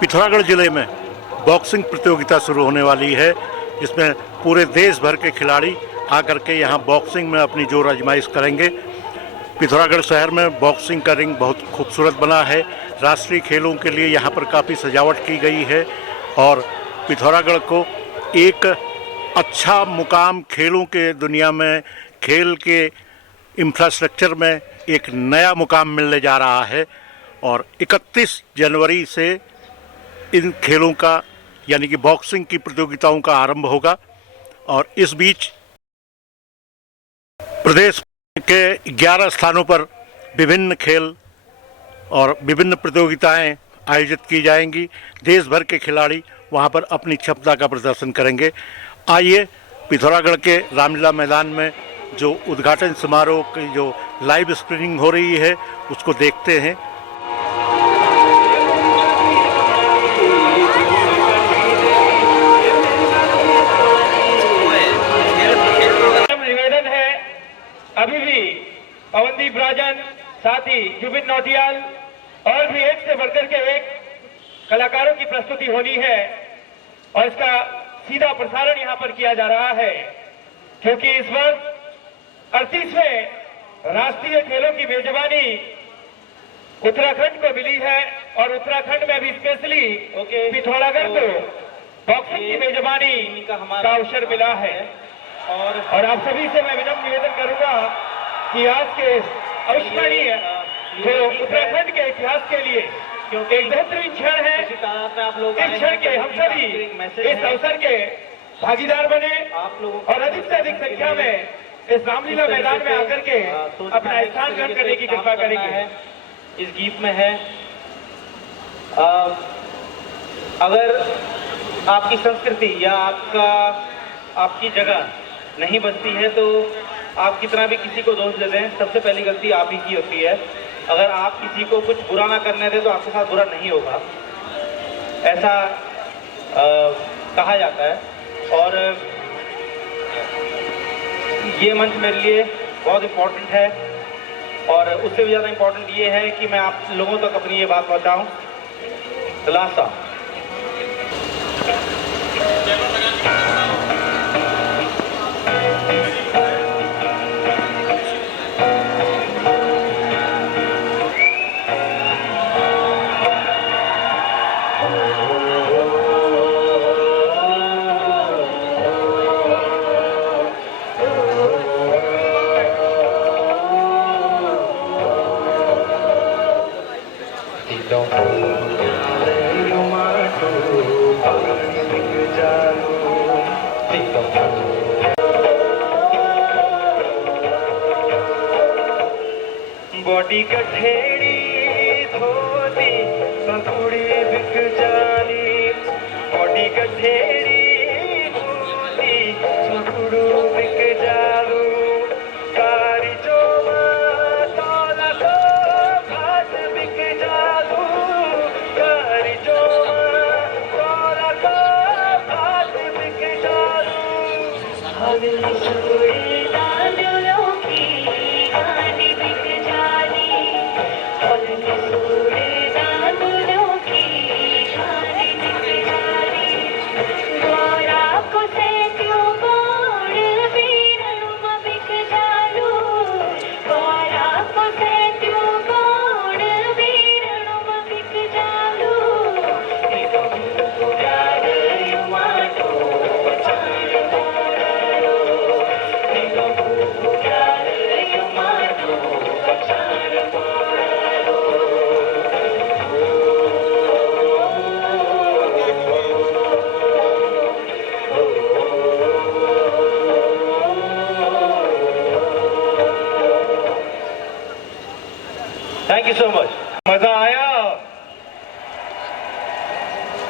पिथौरागढ़ जिले में बॉक्सिंग प्रतियोगिता शुरू होने वाली है, जिसमें पूरे देश भर के खिलाड़ी आकर के यहाँ बॉक्सिंग में अपनी जोर आजमाइश करेंगे। पिथौरागढ़ शहर में बॉक्सिंग का रिंग बहुत खूबसूरत बना है। राष्ट्रीय खेलों के लिए यहाँ पर काफ़ी सजावट की गई है और पिथौरागढ़ को एक अच्छा मुकाम खेलों के दुनिया में, खेल के इंफ्रास्ट्रक्चर में एक नया मुकाम मिलने जा रहा है। और 31 जनवरी से इन खेलों का यानी कि बॉक्सिंग की प्रतियोगिताओं का आरंभ होगा। और इस बीच प्रदेश के 11 स्थानों पर विभिन्न खेल और विभिन्न प्रतियोगिताएं आयोजित की जाएंगी। देश भर के खिलाड़ी वहां पर अपनी क्षमता का प्रदर्शन करेंगे। आइए पिथौरागढ़ के रामलीला मैदान में जो उद्घाटन समारोह की जो लाइव स्क्रीनिंग हो रही है उसको देखते हैं। निवेदन है, अभी भी पवनदीप राजन, साथ ही जुबिन नौटियाल और भी एक से बढ़कर के एक कलाकारों की प्रस्तुति होनी है और इसका सीधा प्रसारण यहां पर किया जा रहा है, क्योंकि इस वर्ष 38वें राष्ट्रीय खेलों की मेजबानी उत्तराखंड को मिली है और उत्तराखंड में भी स्पेशली पिथौरागढ़ को बॉक्सिंग की मेजबानी का अवसर मिला है। और आप सभी से मैं विनम्र निवेदन करूंगा कि आज के अविस्मरणीय जो उत्तराखंड के इतिहास के लिए एक बेहतरीन क्षण है, इस क्षण के हम सभी इस अवसर के भागीदार बने और अधिक से अधिक संख्या में इस रामलीला मैदान में आकर के अपना स्थान ग्रहण करने की कृपा करेंगे। इस गीत में है, अगर आपकी संस्कृति या आपकी जगह नहीं बचती है तो आप कितना भी किसी को दोष दे दें, सबसे पहली गलती आप ही की होती है। अगर आप किसी को कुछ बुरा ना करने दें तो आपके साथ बुरा नहीं होगा, ऐसा कहा जाता है। और ये मंच मेरे लिए बहुत इम्पोर्टेंट है और उससे भी ज़्यादा इम्पोर्टेंट ये है कि मैं आप लोगों तक अपनी ये बात पहुँचाऊँ। खलासा बॉडी कठेड़ी धोती संकुड़ी बिक जानी, बॉडी कठेड़ी धोती संकुड़ू बिक जालू, कारी जो तोला को भात बिक जालू, कारी जो तोला को भात बिक जालू। Thank you so much. मजा आया।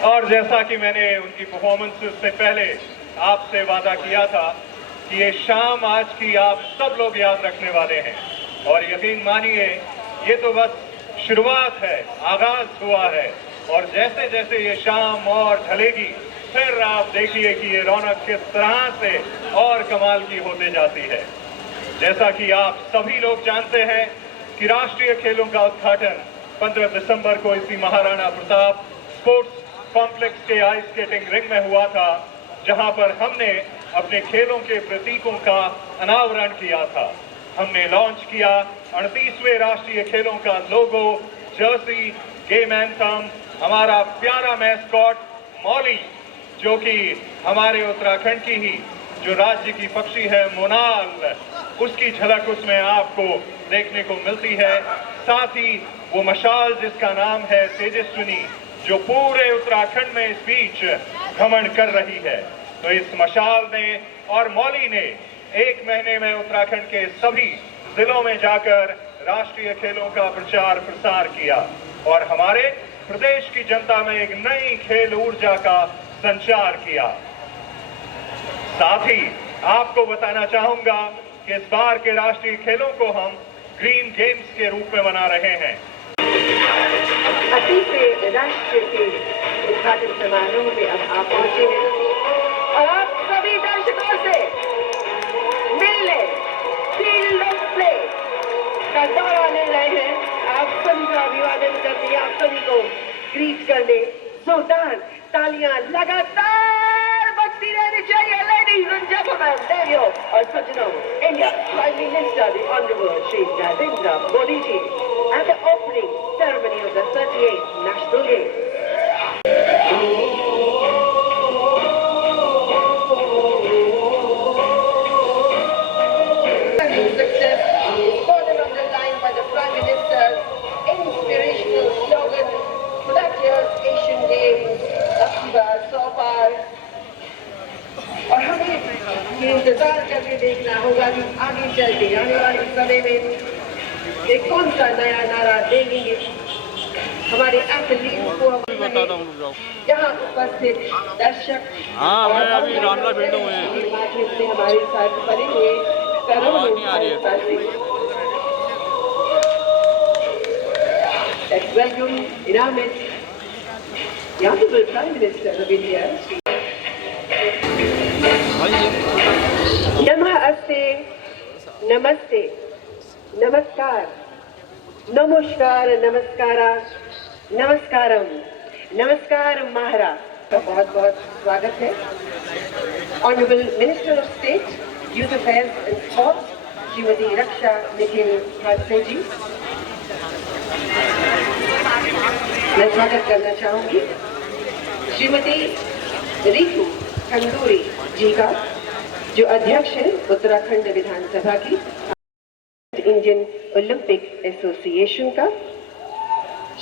और जैसा कि मैंने उनकी परफॉर्मेंस से पहले आपसे वादा किया था कि ये शाम आज की आप सब लोग याद रखने वाले हैं, और यकीन मानिए ये तो बस शुरुआत है, आगाज हुआ है। और जैसे जैसे ये शाम और ढलेगी फिर आप देखिए कि ये रौनक किस तरह से और कमाल की होते जाती है। जैसा कि आप सभी लोग जानते हैं कि राष्ट्रीय खेलों का उद्घाटन 15 दिसंबर को इसी महाराणा प्रताप स्पोर्ट्स कॉम्प्लेक्स के आइस स्केटिंग रिंग में हुआ था, जहां पर हमने अपने खेलों के प्रतीकों का अनावरण किया था। हमने लॉन्च किया 38वें राष्ट्रीय खेलों का लोगो, जर्सी, गेम एंथम, हमारा प्यारा मैस्कॉट मौली, जो कि हमारे उत्तराखंड की ही जो राज्य की पक्षी है मोनाल, उसकी झलक उसमें आपको देखने को मिलती है। साथ ही वो मशाल जिसका नाम है तेजस्विनी, जो पूरे उत्तराखंड में इस बीच भ्रमण कर रही है। तो इस मशाल ने और मौली ने 1 महीने में उत्तराखंड के सभी जिलों में जाकर राष्ट्रीय खेलों का प्रचार प्रसार किया और हमारे प्रदेश की जनता में एक नई खेल ऊर्जा का संचार किया। साथ ही आपको बताना चाहूंगा कि इस बार के राष्ट्रीय खेलों को हम ग्रीन गेम्स के रूप में मना रहे हैं। अतीत से राष्ट्रीय के उद्घाटन समारोह में अब आप पहुंचे हैं और आप सभी दर्शकों से मिलने फील्ड ऑफ प्ले का दौरा ले रहे हैं। आप सभी का अभिवादन करने, आप सभी को ग्रीट करने जोरदार तालियां लगातार बजती रहनी चाहिए। लेडीज एंड जेंटलमैन, देवियों और सज्जनों, India Prime Minister the Honourable Shri Narendra Modi ji at the opening ceremony of the 38th National Games. Success is further underlined by the Prime Minister's inspirational slogan for that year's Asian Games, "Ab ki baar 100 पार"। और हमें ये इंतजार करके देखना होगा कि आगे चलते आने वाले समय में एक कौन सा नया नारा देंगे हमारे एथलीट को। यहाँ उपस्थित दर्शक मैं अभी रामला बैठा हुए हैं, माध्यम से हमारे साथ बने हुए करोड़ों welcome in our midst the Honourable Prime Minister of India. नमः अस्ते, नमस्ते, नमस्कार, नमस्कार, नमस्कारा, नमस्कारम, नमस्कार महारा का बहुत बहुत स्वागत है। Honourable minister of state youth affairs and sports Shrimati Raksha Nikhil Khadse ji, मैं स्वागत करना चाहूंगी श्रीमती रितु खंडूरी जी का, जो अध्यक्ष है उत्तराखंड विधानसभा की इंडियन ओलंपिक एसोसिएशन का,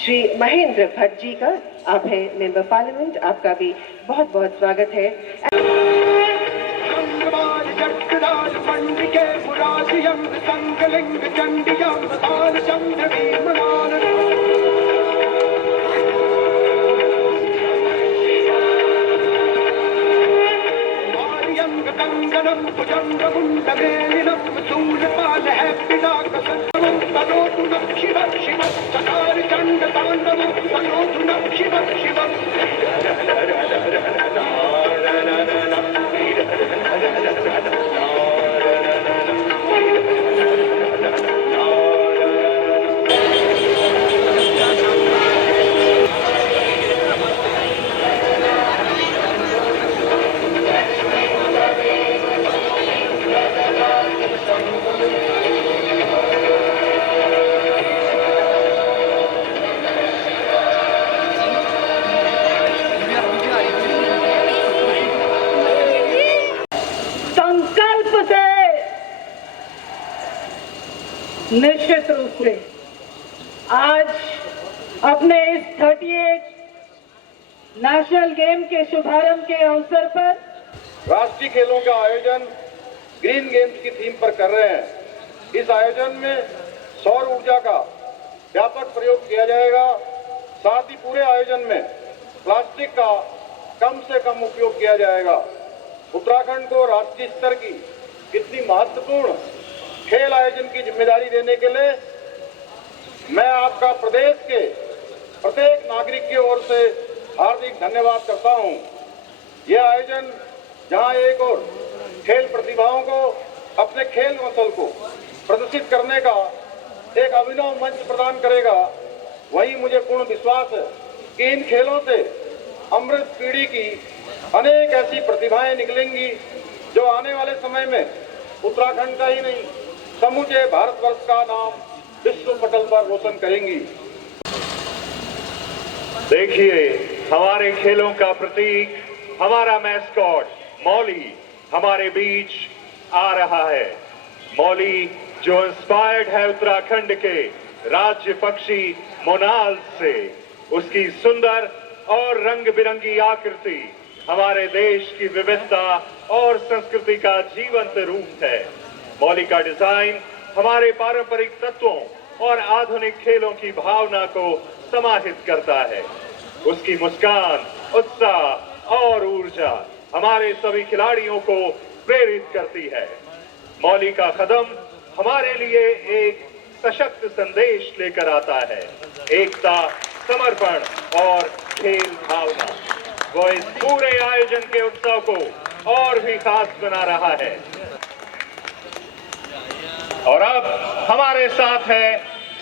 श्री महेंद्र भट्ट जी का, आप हैं मेंबर पार्लियामेंट, आपका भी बहुत बहुत स्वागत है। निश्चित रूप से आज अपने इस 38 नेशनल गेम के शुभारंभ के अवसर पर राष्ट्रीय खेलों का आयोजन ग्रीन गेम्स की थीम पर कर रहे हैं। इस आयोजन में सौर ऊर्जा का व्यापक प्रयोग किया जाएगा। साथ ही पूरे आयोजन में प्लास्टिक का कम से कम उपयोग किया जाएगा। उत्तराखंड को राष्ट्रीय स्तर की इतनी महत्वपूर्ण खेल आयोजन की जिम्मेदारी देने के लिए मैं आपका प्रदेश के प्रत्येक नागरिक की ओर से हार्दिक धन्यवाद करता हूं। यह आयोजन जहां एक और खेल प्रतिभाओं को अपने खेल कौशल को प्रदर्शित करने का एक अभिनव मंच प्रदान करेगा, वहीं मुझे पूर्ण विश्वास है कि इन खेलों से अमृत पीढ़ी की अनेक ऐसी प्रतिभाएं निकलेंगी जो आने वाले समय में उत्तराखंड का ही नहीं समूचे भारतवर्ष का नाम विश्व पटल पर रोशन करेंगी। देखिए, हमारे खेलों का प्रतीक, हमारा मैस्कॉट मौली हमारे बीच आ रहा है। मौली जो इंस्पायर्ड है उत्तराखंड के राज्य पक्षी मोनाल से। उसकी सुंदर और रंग बिरंगी आकृति हमारे देश की विविधता और संस्कृति का जीवंत रूप है। मौली का डिजाइन हमारे पारंपरिक तत्वों और आधुनिक खेलों की भावना को समाहित करता है। उसकी मुस्कान, उत्साह और ऊर्जा हमारे सभी खिलाड़ियों को प्रेरित करती है। मौली का कदम हमारे लिए एक सशक्त संदेश लेकर आता है, एकता, समर्पण और खेल भावना। वो इस पूरे आयोजन के उत्सव को और भी खास बना रहा है। और अब हमारे साथ है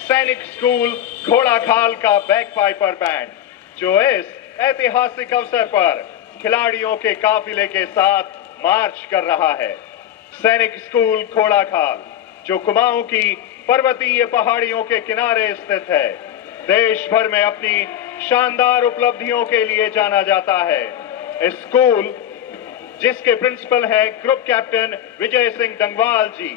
सैनिक स्कूल घोड़ाखाल का बैकपाइपर बैंड, जो इस ऐतिहासिक अवसर पर खिलाड़ियों के काफिले के साथ मार्च कर रहा है। सैनिक स्कूल घोड़ाखाल, जो कुमाऊं की पर्वतीय पहाड़ियों के किनारे स्थित है, देश भर में अपनी शानदार उपलब्धियों के लिए जाना जाता है। इस स्कूल, जिसके प्रिंसिपल हैं ग्रुप कैप्टन विजय सिंह डंगवाल जी,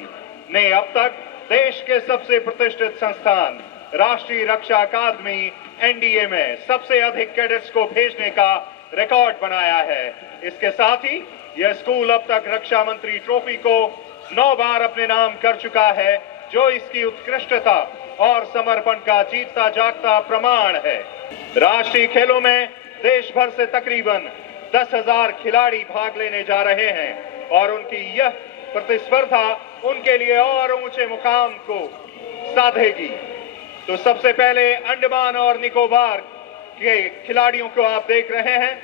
ने अब तक देश के सबसे प्रतिष्ठित संस्थान राष्ट्रीय रक्षा अकादमी एनडीए में सबसे अधिक कैडेट्स को भेजने का रिकॉर्ड बनाया है। इसके साथ ही यह स्कूल अब तक रक्षा मंत्री ट्रॉफी को 9 बार अपने नाम कर चुका है, जो इसकी उत्कृष्टता और समर्पण का जीता जागता प्रमाण है। राष्ट्रीय खेलों में देश भर से तकरीबन 10,000 खिलाड़ी भाग लेने जा रहे हैं और उनकी यह प्रतिस्पर्धा उनके लिए और ऊंचे मुकाम को साधेगी। तो सबसे पहले अंडमान और निकोबार के खिलाड़ियों को आप देख रहे हैं।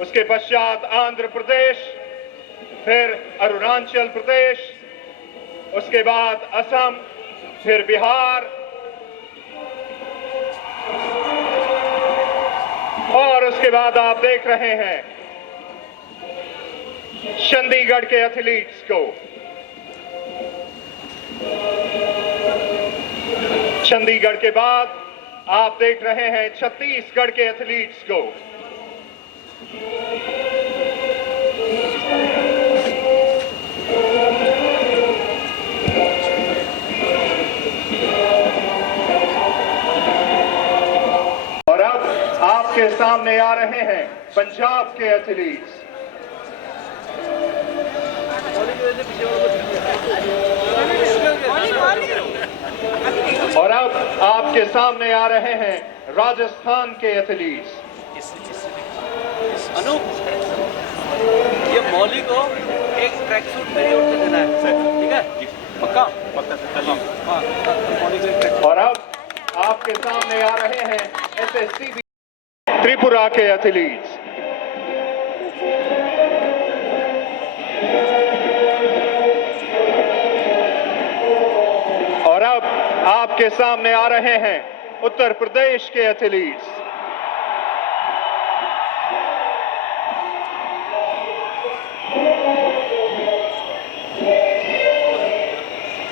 उसके पश्चात आंध्र प्रदेश, फिर अरुणाचल प्रदेश, उसके बाद असम, फिर बिहार और उसके बाद आप देख रहे हैं चंडीगढ़ के एथलीट्स को। चंडीगढ़ के बाद आप देख रहे हैं छत्तीसगढ़ के एथलीट्स को। और अब आपके सामने आ रहे हैं पंजाब के एथलीट्स। और अब आपके सामने आ रहे हैं राजस्थान के एथलीट्स। अनूप, ये मौली को एक ट्रैक सूट पहन के देना है, ठीक है? पक्का? और अब आपके सामने आ रहे हैं एसएससी त्रिपुरा के एथलीट्स। और अब आपके सामने आ रहे हैं उत्तर प्रदेश के एथलीट्स।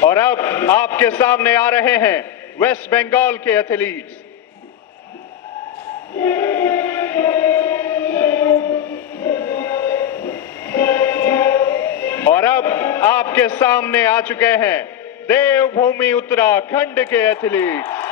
और अब आपके सामने आ रहे हैं वेस्ट बंगाल के एथलीट्स। और अब आपके सामने आ चुके हैं देवभूमि उत्तराखंड के एथलीट्स।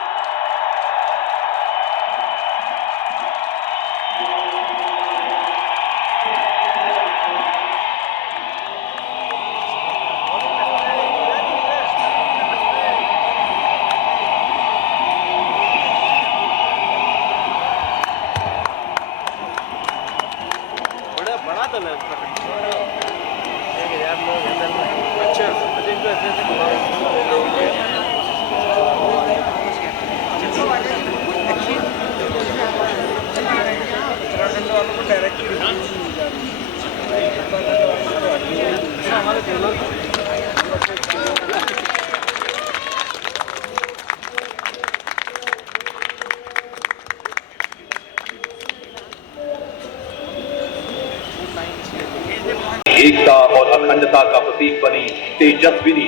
बड़ा दल है अच्छा, उत्तराखंड वालों को डायरेक्टली हमारे एकता और अखंडता का प्रतीक बनी तेजस्विनी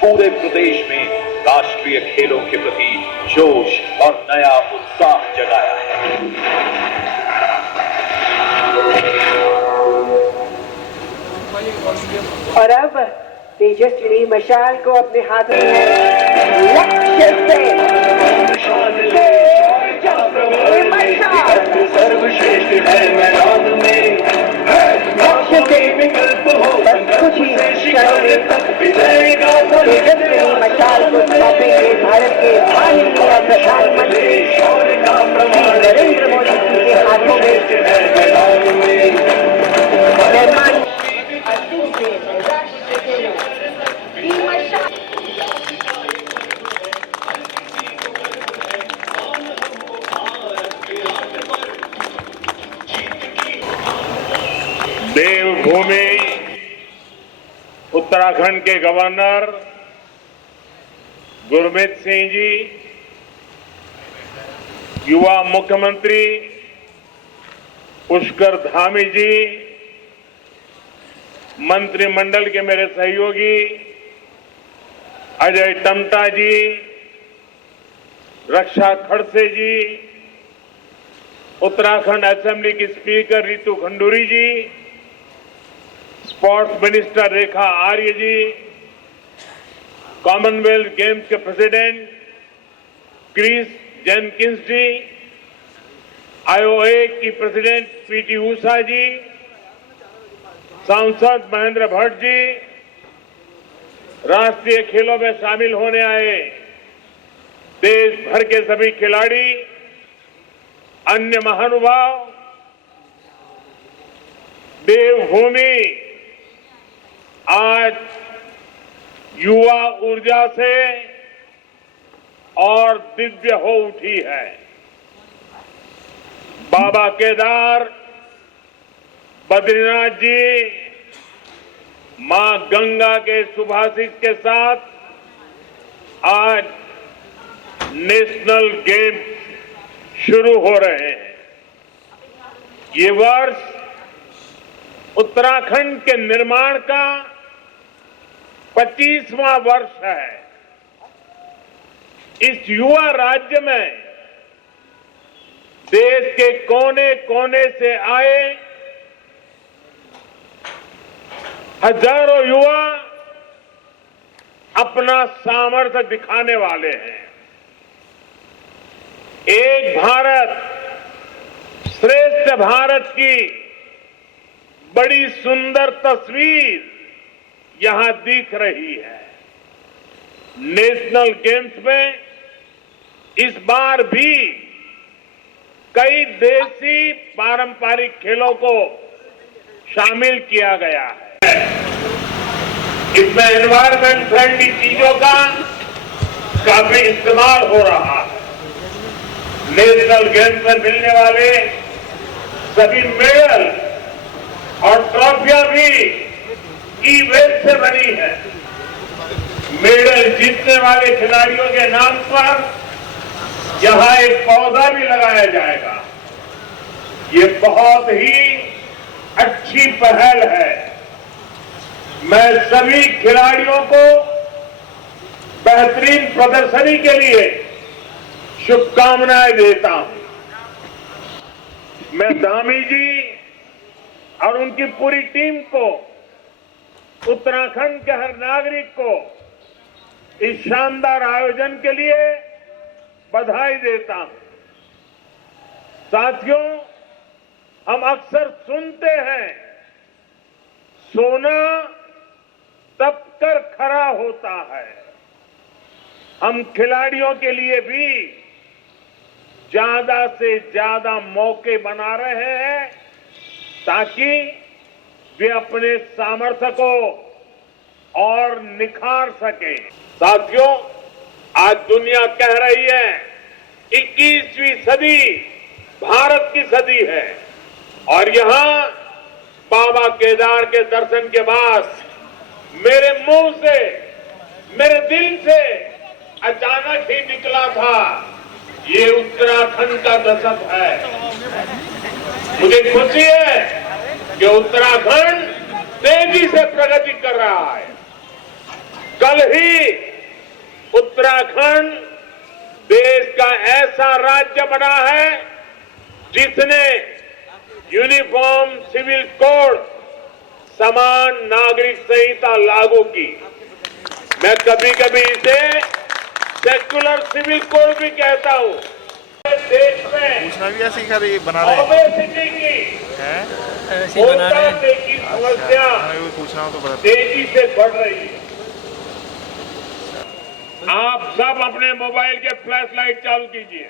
पूरे प्रदेश में राष्ट्रीय खेलों के प्रति जोश और नया उत्साह जगाया है। और अब तेजस्विनी मशाल को अपने हाथ में लक्ष्य से सर्वश्रेष्ठ है मैदान में लक्ष्य से विकल्प हो कुछ ही क्षणों तक विजयगा तेजस्विनी मशाल को सौंपेंगे भारत के माननीय प्रधानमंत्री नरेंद्र मोदी जी के हाथों में। मेहमान देवभूमि उत्तराखंड के गवर्नर गुरमीत सिंह जी, युवा मुख्यमंत्री पुष्कर धामी जी, मंत्रिमंडल के मेरे सहयोगी अजय टमटा जी, रक्षा खड़से जी, उत्तराखंड असेंबली की स्पीकर रितु खंडूरी जी, स्पोर्ट्स मिनिस्टर रेखा आर्य जी, कॉमनवेल्थ गेम्स के प्रेसिडेंट क्रिस जेनकिंस जी, आईओए की प्रेसिडेंट पीटी ऊषा जी, सांसद महेंद्र भट्ट जी, राष्ट्रीय खेलों में शामिल होने आए देश भर के सभी खिलाड़ी, अन्य महानुभाव, देवभूमि आज युवा ऊर्जा से और दिव्य हो उठी है। बाबा केदार, बद्रीनाथ जी, मां गंगा के सुभाषित के साथ आज नेशनल गेम्स शुरू हो रहे हैं। ये वर्ष उत्तराखंड के निर्माण का 25वां वर्ष है। इस युवा राज्य में देश के कोने कोने से आए हजारों युवा अपना सामर्थ्य दिखाने वाले हैं। एक भारत श्रेष्ठ भारत की बड़ी सुंदर तस्वीर यहां दिख रही है। नेशनल गेम्स में इस बार भी कई देसी पारंपरिक खेलों को शामिल किया गया है। इसमें एनवायरमेंट फ्रेंडली चीजों का काफी इस्तेमाल हो रहा है। नेशनल गेम्स में मिलने वाले सभी मेडल और ट्रॉफियां भी ई-वेस्ट से बनी है। मेडल जीतने वाले खिलाड़ियों के नाम पर यहां एक पौधा भी लगाया जाएगा। ये बहुत ही अच्छी पहल है। मैं सभी खिलाड़ियों को बेहतरीन प्रदर्शनी के लिए शुभकामनाएं देता हूं। मैं धामी जी और उनकी पूरी टीम को, उत्तराखंड के हर नागरिक को इस शानदार आयोजन के लिए बधाई देता हूं। साथियों, हम अक्सर सुनते हैं सोना तप कर खरा होता है। हम खिलाड़ियों के लिए भी ज्यादा से ज्यादा मौके बना रहे हैं ताकि वे अपने सामर्थ्य को और निखार सकें। साथियों, आज दुनिया कह रही है 21वीं सदी भारत की सदी है और यहां बाबा केदार के दर्शन के बाद मेरे मुंह से, मेरे दिल से अचानक ही निकला था, ये उत्तराखंड का दशक है। मुझे खुशी है कि उत्तराखंड तेजी से प्रगति कर रहा है। कल ही उत्तराखंड देश का ऐसा राज्य बना है जिसने यूनिफॉर्म सिविल कोड, समान नागरिक संहिता लागू की। मैं कभी कभी इसे सेक्युलर सिविल कोड भी कहता हूं। देश में ओबेसिटी की मोटापे की समस्या तेजी से बढ़ रही है। आप सब अपने मोबाइल के फ्लैश लाइट चालू कीजिए।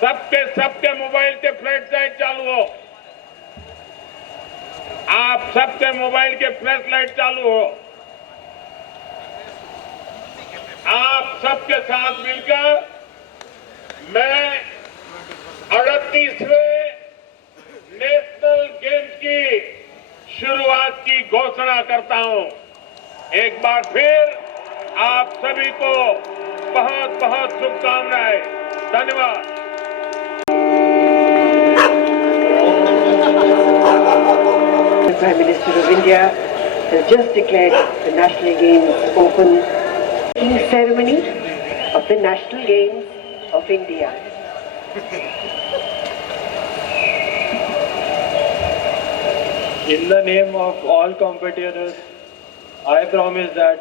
सबके मोबाइल के फ्लैश लाइट चालू हो। आप सबके मोबाइल के फ्लैश लाइट चालू हो। आप सबके साथ मिलकर मैं 38वें नेशनल गेम्स की शुरुआत की घोषणा करता हूं। एक बार फिर आप सभी को बहुत बहुत शुभकामनाएं। धन्यवाद। The Prime Minister of India has just declared the National Games open. Ceremony of the National Games of India. In the name of all competitors, I promise that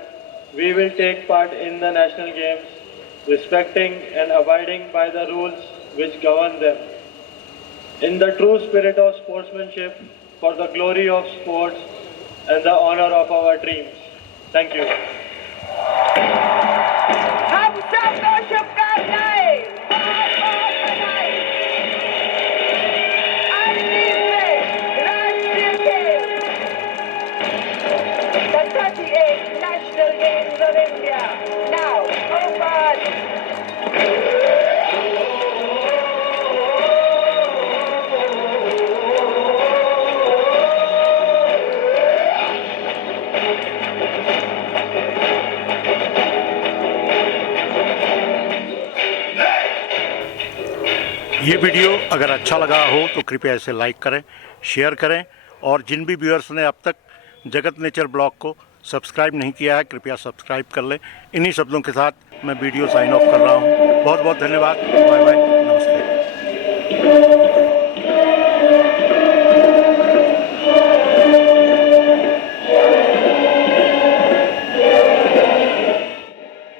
we will take part in the National Games, respecting and abiding by the rules which govern them. In the true spirit of sportsmanship, for the glory of sports and the honor of our dreams. Thank you. हम सबको शुभकामनाएं। बहुत-बहुत बधाई। राष्ट्रीय खेल, the 38th National Games of India, now open. ये video अगर अच्छा लगा हो तो कृपया इसे लाइक करें, शेयर करें और जिन भी व्यूअर्स ने अब तक जगत नेचर ब्लॉग को सब्सक्राइब नहीं किया है कृपया सब्सक्राइब कर लें। इन्हीं शब्दों के साथ मैं वीडियो साइन ऑफ कर रहा हूँ। बहुत बहुत धन्यवाद। Bye bye. नमस्ते।